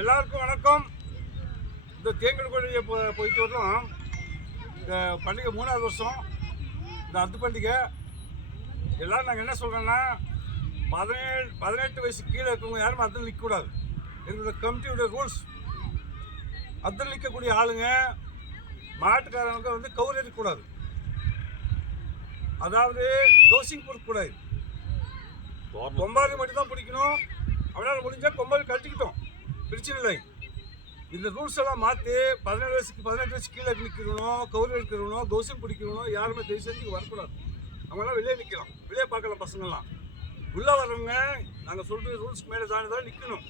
எல்லாருக்கும் வணக்கம். இந்த தேங்கல் கோழியை போயிட்டு வரோம். இந்த பண்டிகை 3வது வருஷம், இந்த அத்து பண்டிகை. எல்லோரும் நாங்கள் என்ன சொல்கிறோன்னா, 18 வயசு கீழே இருக்கவங்க யாரும் அதில் நிற்கக்கூடாது. எங்களோட கமிட்டியோட ரூல்ஸ். அதில் நிற்கக்கூடிய ஆளுங்க மாட்டுக்காரங்க வந்து கவுர் எடுக்கக்கூடாது, அதாவது டோசிங் கொடுக்கக்கூடாது. கொம்பாரி மட்டும் தான் பிடிக்கணும். அவனால் முடிஞ்சால் கொம்பாரி கட்டிக்கிட்டோம், பிரச்சனை இல்லை. இந்த ரூல்ஸ் எல்லாம் மாற்றி 18 வயசு கீழே நிற்கிறணும், கவுரி எடுக்கிறணும், தோசை பிடிக்கணும். யாருமே தயவு செஞ்சு வரக்கூடாது. அவங்களாம் வெளியே நிற்கலாம், வெளியே பார்க்கலாம். பசங்கள்லாம் உள்ளே வர்றவங்க நாங்கள் சொல்கிற ரூல்ஸ்க்கு மேலே தான் நிற்கணும்.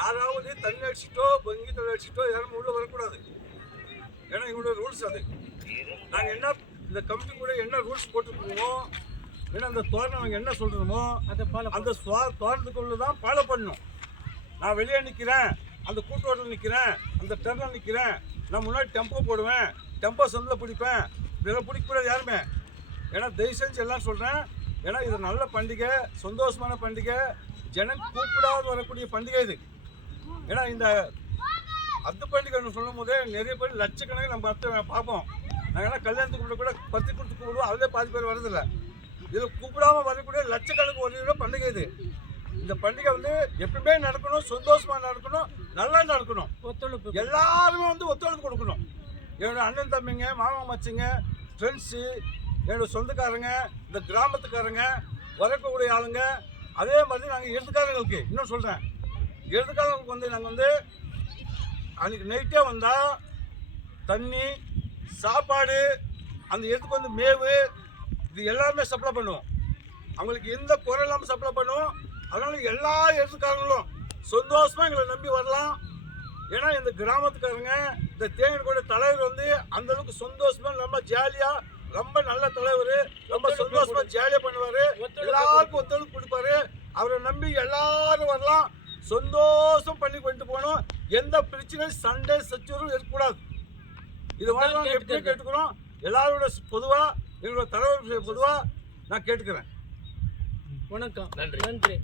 யாராவது தண்ணி அடிச்சிட்டோ பங்கி தண்ணி அடிச்சிட்டோ யாரும் உள்ளே வரக்கூடாது. ஏன்னா எங்களோட ரூல்ஸ் அது. நாங்கள் என்ன இந்த கமிட்டி கூட என்ன ரூல்ஸ் போட்டுருக்கோமோ, ஏன்னா அந்த தோரணம் நாங்கள் என்ன சொல்கிறோமோ அந்த தோரணத்துக்குள்ள தான் ஃபாலோ பண்ணணும். நான் வெளியே நிற்கிறேன், அந்த கூட்டோட்டில் நிற்கிறேன், அந்த டர்னில் நிற்கிறேன், நான் முன்னாடி டெம்போ போடுவேன், டெம்போ சந்தில் பிடிப்பேன், இதெல்லாம் பிடிக்கக்கூடாது யாருமே. ஏன்னா தயவு செஞ்சு எல்லாம் சொல்கிறேன். ஏன்னா இது நல்ல பண்டிகை, சந்தோஷமான பண்டிகை, ஜனம் கூப்பிடாது வரக்கூடிய பண்டிகை இது. ஏன்னா இந்த அத்து பண்டிகைன்னு சொல்லும் போதே நிறைய பேர் லட்சக்கணக்கில் நம்ம பார்ப்போம். நாங்கள் கல்யாணத்துக்கு கூட பத்தி கொடுத்து கூப்பிடுவோம், அதிலே பாதி பேர் வரதில்லை. இதில் கூப்பிடாம வரக்கூடிய லட்சக்கணக்கு ஒரு பண்டிகை இது. இந்த பண்டிகை வந்து எப்பவுமே நடக்கணும், சந்தோஷமாக நடக்கணும், நல்லா நடக்கணும். எல்லாருமே வந்து ஒத்துழைப்பு கொடுக்கணும். என்னோட அண்ணன் தம்பிங்க, மாமா மச்சிங்க, ஃப்ரெண்ட்ஸு, என்னோட சொந்தக்காரங்க, இந்த கிராமத்துக்காரங்க, வரக்கூடிய ஆளுங்க, அதே மாதிரி நாங்கள் எழுத்துக்காரங்களுக்கு இன்னும் சொல்கிறேன். எழுத்துக்காரங்களுக்கு வந்து நாங்கள் வந்து அன்றைக்கி நைட்டே வந்தால் தண்ணி, சாப்பாடு, அந்த இடத்துக்கு வந்து மேவு, இது எல்லாருமே சப்ளை பண்ணுவோம். அவங்களுக்கு எந்த குறை இல்லாமல் சப்ளை பண்ணுவோம். அதனால் எல்லா இடத்துக்காரங்களும் சந்தோஷமாக எங்களை நம்பி வரலாம். ஏன்னா இந்த கிராமத்துக்காரங்க, இந்த தேங்கோட தலைவர் வந்து அந்தளவுக்கு சந்தோஷமாக ரொம்ப ஜாலியாக, ரொம்ப நல்ல தலைவர், ரொம்ப சந்தோஷமாக ஜாலியாக பண்ணுவார். எல்லாருக்கும் ஒத்துழைப்பு கொடுப்பாரு. அவரை நம்பி எல்லாரும் வரலாம், சந்தோஷம் பண்ணி கொண்டு போகணும். எந்த பிரச்சனையும் சண்டை சச்சரவும் இருக்கக்கூடாது. இது மாதிரி நாங்கள் எப்படி கேட்டுக்கிறோம். எல்லாரோட பொதுவாக எங்களோட தலைவர் பொதுவாக நான் கேட்டுக்கிறேன். வணக்கம். நன்றி.